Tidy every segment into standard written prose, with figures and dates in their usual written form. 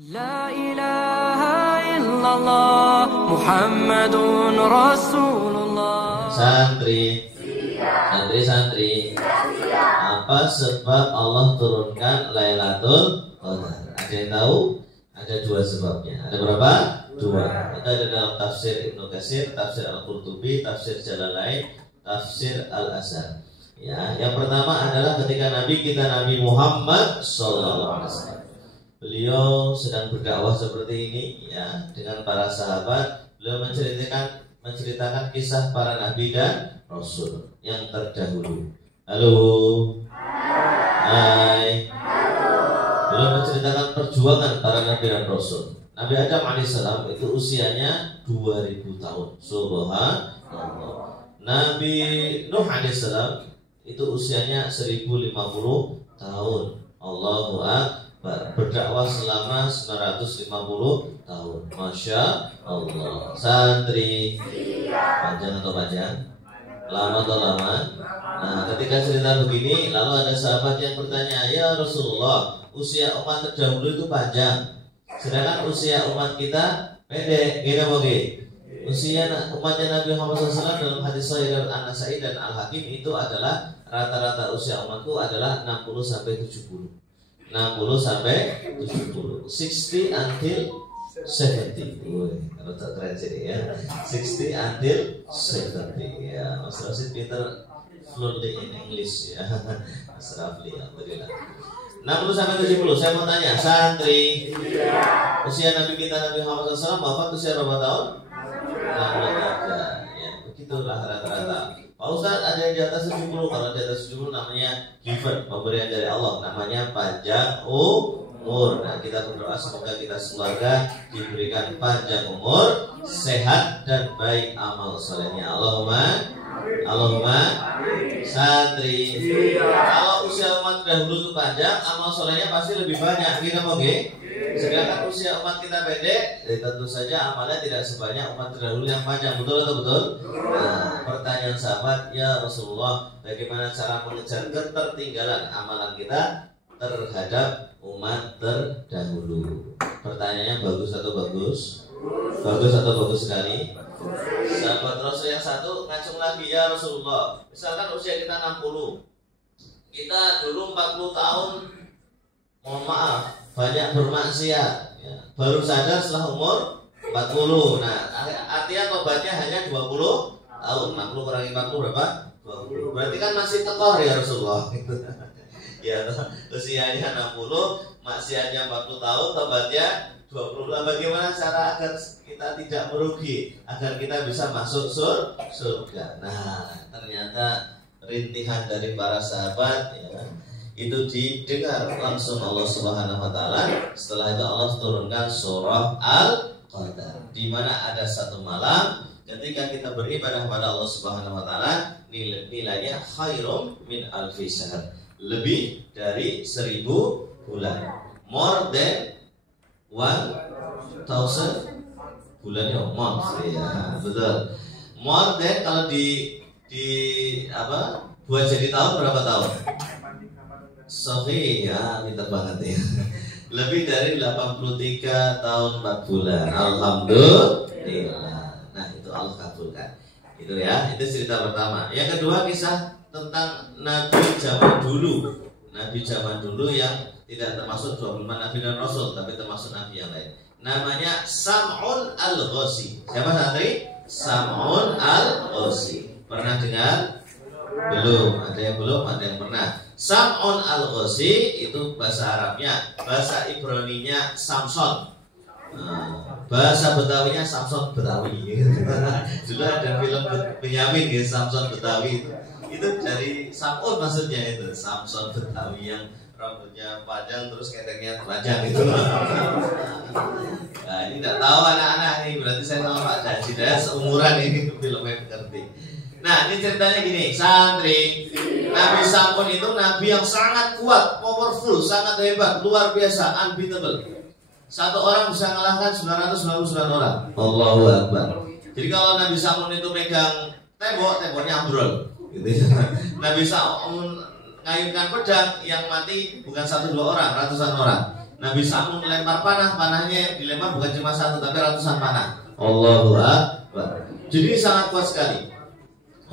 La ilaha illallah Muhammadun Rasulullah. Santri, santri, apa sebab Allah turunkan Lailatul Qadar? Ada yang tahu? Ada dua sebabnya. Ada berapa? Dua. Itu ada dalam tafsir Ibnu Katsir, tafsir Al-Qurtubi, tafsir Jalalain, tafsir Al-Azhar. Ya, yang pertama adalah ketika Nabi kita Nabi Muhammad SAW. Beliau sedang berdakwah seperti ini, ya, dengan para sahabat. Beliau menceritakan kisah para nabi dan rasul yang terdahulu. Halo. Hai. Beliau menceritakan perjuangan para nabi dan rasul. Nabi Adam alaihissalam itu usianya 2000 tahun. Subhanallah. Nabi Nuh alaihissalam itu usianya 1050 tahun. Allahu Akbar. Berdakwah selama 950 tahun. Masya Allah. Santri, panjang atau panjang? Lama atau lama? Nah, ketika cerita begini, lalu ada sahabat yang bertanya, ya Rasulullah, usia umat terdahulu itu panjang, sedangkan usia umat kita pendek. Gini bagi usia umatnya Nabi Muhammad SAW dalam hadis Sahih An-Nasai dan Al-Hakim itu adalah rata-rata usia umatku adalah 60 sampai 70. 60 sampai 70, 60 until 70. Kalau tak keren sini ya, 60 until 70. Ya, Mas Rasid Peter fluently in English ya, Mas Rafli, alhamdulillah. 60 sampai 70. Saya mau tanya, santri, usia Nabi kita Nabi Muhammad SAW wafat usia berapa tahun? 63. Ya, begitulah rata-rata. Pak Ustaz, ada yang di atas 70. Kalau di atas 70 namanya given, pemberian dari Allah, namanya panjang umur. Nah, kita berdoa semoga kita sekeluarga diberikan panjang umur, sehat dan baik amal solehnya. Allahumma santri. Kalau usia umat dahulu itu panjang, amal solehnya pasti lebih banyak. Kita mau sedangkan usia umat kita pendek, tentu saja amalnya tidak sebanyak umat terdahulu yang panjang. Betul atau betul? Nah, pertanyaan sahabat, ya Rasulullah, bagaimana cara mengejar ketertinggalan amalan kita terhadap umat terdahulu? Pertanyaannya bagus atau bagus? Bagus atau bagus sekali? Sahabat Rasul yang satu ngacung lagi, ya Rasulullah, misalkan usia kita 60, kita dulu 40 tahun, mohon maaf, banyak bermaksiat, ya, baru sadar setelah umur 40. Nah, artinya tobatnya hanya 20 tahun. 60 kurangi 40 berapa? 20. Berarti kan masih tekor ya Rasulullah. Ya, usianya 60, maksiatnya 40 tahun, tobatnya 20. Bagaimana cara agar kita tidak merugi, agar kita bisa masuk surga? Nah, ternyata rintihan dari para sahabat, ya, itu didengar langsung Allah Subhanahu wa taala. Setelah itu Allah turunkan surah Al-Qadar, di mana ada satu malam ketika kita beribadah pada Allah Subhanahu wa taala, nilainya khairum min alfi syahr, lebih dari 1000 bulan, more than 1000 bulan ya, months ya, betul. More than kalau di apa buat jadi tahun berapa tahun? Sofi ya, minta banget ya. Lebih dari 83 tahun 4 bulan. Alhamdulillah. Nah, itu Allah kabulkan. Itu ya, itu cerita pertama. Yang kedua, kisah tentang Nabi zaman dulu. Nabi zaman dulu yang tidak termasuk 25 Nabi dan Rasul, tapi termasuk Nabi yang lain. Namanya Sam'un al-Ghazi. Siapa santri? Sam'un al-Ghazi. Pernah dengar? Belum. Ada yang belum, ada yang pernah. Sam'un al-Ghazi itu bahasa Arabnya, bahasa Ibraninya Samson, bahasa Betawinya Samson Betawi. Dulu ada film Benyamin ya, Samson Betawi itu dari Sam'un maksudnya, itu Samson Betawi yang rambutnya panjang terus keteknya panjang itu. Nah, ini tidak tahu anak-anak ini, berarti saya sama Pak Haji Daya seumuran ini filmnya ngerti. Nah, ini ceritanya gini, santri. Nabi Sam'un itu nabi yang sangat kuat, powerful, sangat hebat, luar biasa, unbeatable. Satu orang bisa mengalahkan 999 orang. Allahu Akbar. Jadi kalau Nabi Sam'un itu megang temboknya ambrol. Gitu. Nabi Sam'un ngayunkan pedang yang mati bukan 1-2 orang, ratusan orang. Nabi Sa'mun melempar panah, panahnya dilempar bukan cuma satu tapi ratusan panah. Allahu Akbar. Jadi sangat kuat sekali.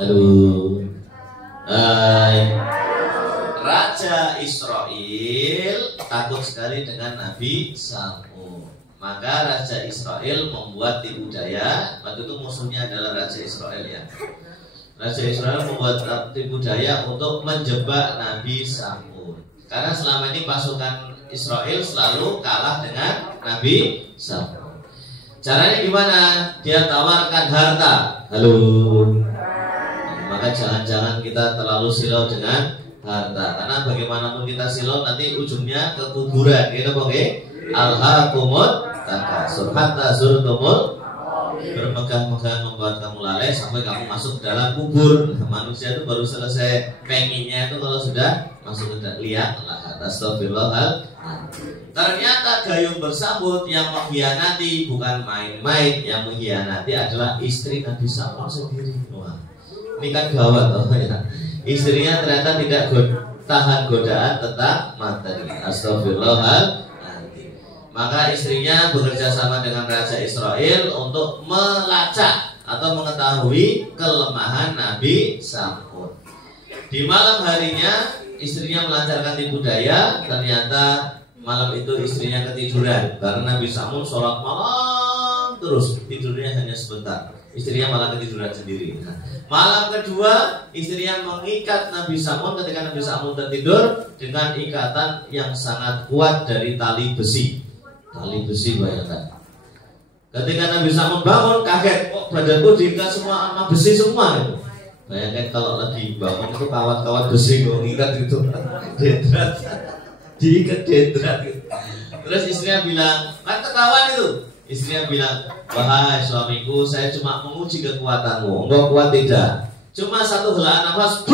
Aduh. Raja Israel takut sekali dengan Nabi Sa'mun. Maka Raja Israel membuat tipu daya. Waktu itu musuhnya adalah Raja Israel ya. Raja Israel membuat tipu daya untuk menjebak Nabi Sa'mun. Karena selama ini pasukan Israel selalu kalah dengan Nabi Sa'mun. Caranya gimana? Dia tawarkan harta. Halo. Maka jangan-jangan kita terlalu silau dengan harta. Karena bagaimanapun kita silau nanti ujungnya ke kuburan. Gitu oke? Alhaakumut takasur hatta zurtumul. Bermegah-megah membuat kamu lalai sampai kamu masuk ke dalam kubur. Manusia itu baru selesai pengennya itu kalau sudah masuk ke dalam lihat lah. Astagfirullah. Ternyata gayung bersambut yang mengkhianati bukan main-main. Yang mengkhianati adalah istri Nabi Sa'mun sendiri. Wah, ini kan gawat loh ya. Istrinya ternyata tidak tahan godaan tentang materi. Astagfirullah. Maka istrinya bekerja sama dengan Raja Israel untuk melacak atau mengetahui kelemahan Nabi Sa'mun. Di malam harinya istrinya melancarkan tipu daya. Ternyata malam itu istrinya ketiduran karena Nabi Sa'mun sholat malam terus, tidurnya hanya sebentar. Istrinya malah ketiduran sendiri. Malam kedua istrinya mengikat Nabi Sa'mun ketika Nabi Sa'mun tertidur dengan ikatan yang sangat kuat dari tali besi. Tali besi, bayangkan. Ketika Nabi Sa'mun bangun kaget, kok badanku diikat semua sama besi semua itu. Bayangkan kalau lagi bangun itu kawat-kawat besi kok ngikat itu dendrat, diikat dendrat gitu. Terus istrinya bilang, kan ketahuan itu. Istrinya bilang, wahai suamiku, saya cuma menguji kekuatanmu. Enggak kuat tidak? Cuma satu helaan nafas,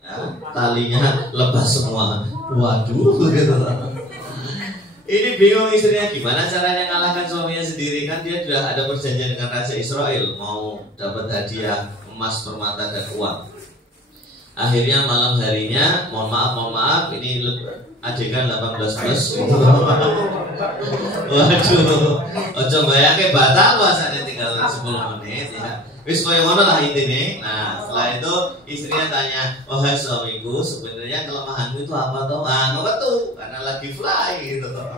ya, talinya lepas semua. Waduh, gitu. Ini bingung istrinya gimana caranya ngalahkan suaminya sendiri. Kan dia sudah ada perjanjian dengan Raja Israel mau dapat hadiah emas, permata dan uang. Akhirnya malam harinya, mohon maaf, ini adegan 18+. Waduh, ojo bayangke batal puasane tinggal 10 menit ya. Wis koyo ngono lah intine. Nah, setelah itu istrinya tanya, "Wahai suamiku, sebenarnya kelemahanmu itu apa toh?" Ah, enggak tuh, karena lagi fly gitu toh.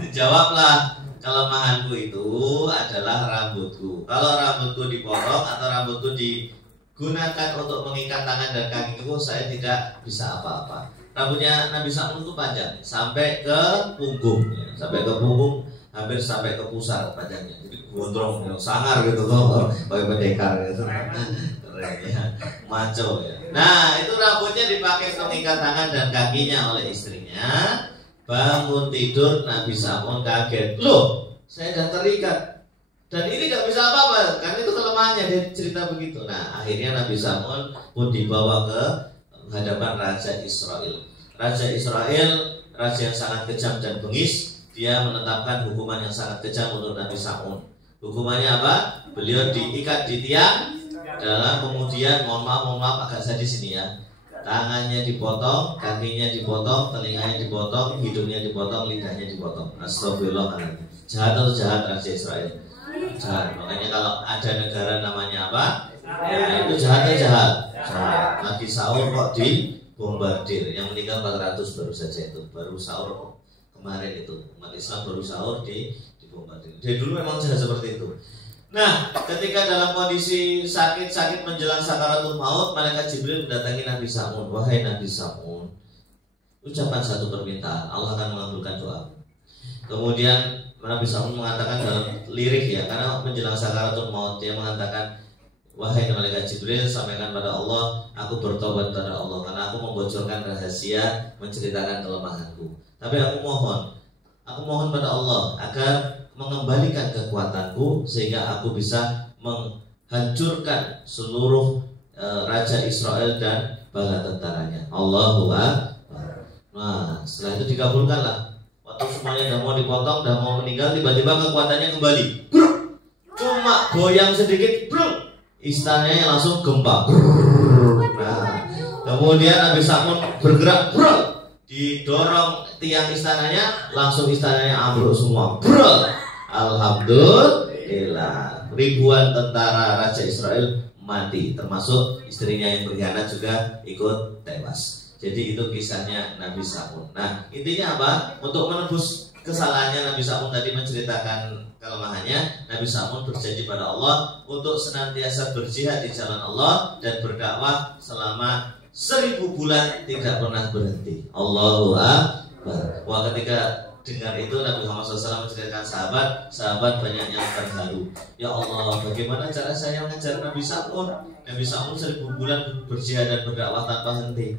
Dijawablah, kelemahanku itu adalah rambutku. Kalau rambutku dipotong atau rambutku digunakan untuk mengikat tangan dan kakiku, saya tidak bisa apa-apa. Rambutnya Nabi Sa'mun itu panjang sampai ke punggung, ya. Sampai ke punggung, hampir sampai ke pusar panjangnya. Jadi gondrong, ya, sangar gitu loh, kayak pendekar gitu. Keren ya, maco ya. Nah, itu rambutnya dipakai mengikat tangan dan kakinya oleh istrinya. Bangun tidur Nabi Sa'mun kaget, loh, saya sudah terikat dan ini nggak bisa apa-apa, karena itu kelemahannya. Dia cerita begitu. Nah, akhirnya Nabi Sa'mun pun dibawa ke hadapan Raja Israel. Raja Israel, raja yang sangat kejam dan bengis. Dia menetapkan hukuman yang sangat kejam untuk Nabi Sa'mun. Hukumannya apa? Beliau diikat di tiang, dalam kemudian mohon maaf agak sadis sini ya. Tangannya dipotong, kakinya dipotong, telinganya dipotong, hidungnya dipotong, lidahnya dipotong. Astagfirullahaladzim. Jahat atau jahat Raja Israel? Jahat. Makanya kalau ada negara namanya apa? Ya, itu jahat. Lagi sahur kok dibombardir. Yang meninggal 400 baru saja itu. Baru sahur kemarin itu. Umat Islam baru sahur dibombardir. Dari dulu memang jahat seperti itu. Nah, ketika dalam kondisi sakit menjelang sakaratul maut, malaikat Jibril mendatangi Nabi Sa'mun. Wahai Nabi Sa'mun, ucapkan satu permintaan, Allah akan mengabulkan doa. Kemudian Nabi Sa'mun mengatakan dalam lirik ya, karena menjelang sakaratul maut dia mengatakan, wahai malaikat Jibril, sampaikan pada Allah, aku bertobat pada Allah karena aku membocorkan rahasia, menceritakan kelemahanku. Tapi aku mohon pada Allah agar mengembalikan kekuatanku sehingga aku bisa menghancurkan seluruh Raja Israel dan bala tentaranya. Allahu Akbar. Nah, setelah itu dikabulkanlah. Waktu semuanya sudah mau dipotong, sudah mau meninggal, tiba-tiba kekuatannya kembali. Cuma goyang sedikit, istananya langsung gempa. Nah, kemudian Nabi Sa'mun bergerak, didorong tiang istananya, langsung istananya ambruk semua. Bro, alhamdulillah. Ribuan tentara Raja Israel mati, termasuk istrinya yang berkhianat juga ikut tewas. Jadi itu kisahnya Nabi Sa'un. Nah, intinya apa? Untuk menebus kesalahannya Nabi Sa'un tadi menceritakan kelemahannya. Nabi Sa'un berjanji pada Allah untuk senantiasa berjihad di jalan Allah dan berdakwah selama 1000 bulan tidak pernah berhenti. Allahu Akbar. Wah, ketika dengar itu Nabi Muhammad SAW menceritakan sahabat banyak yang terharu. Ya Allah, bagaimana cara saya mengejar Nabi Sa'un? Nabi Sa'un 1000 bulan berjihad dan berdakwah tanpa henti.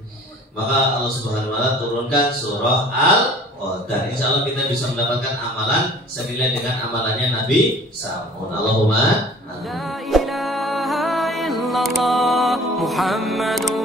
Maka Allah Subhanahu wa Ta'ala turunkan surah Al-Qadar. Insya Allah kita bisa mendapatkan amalan senilai dengan amalannya Nabi Sa'un. Allahumma amin. La ilaha illallah Muhammadun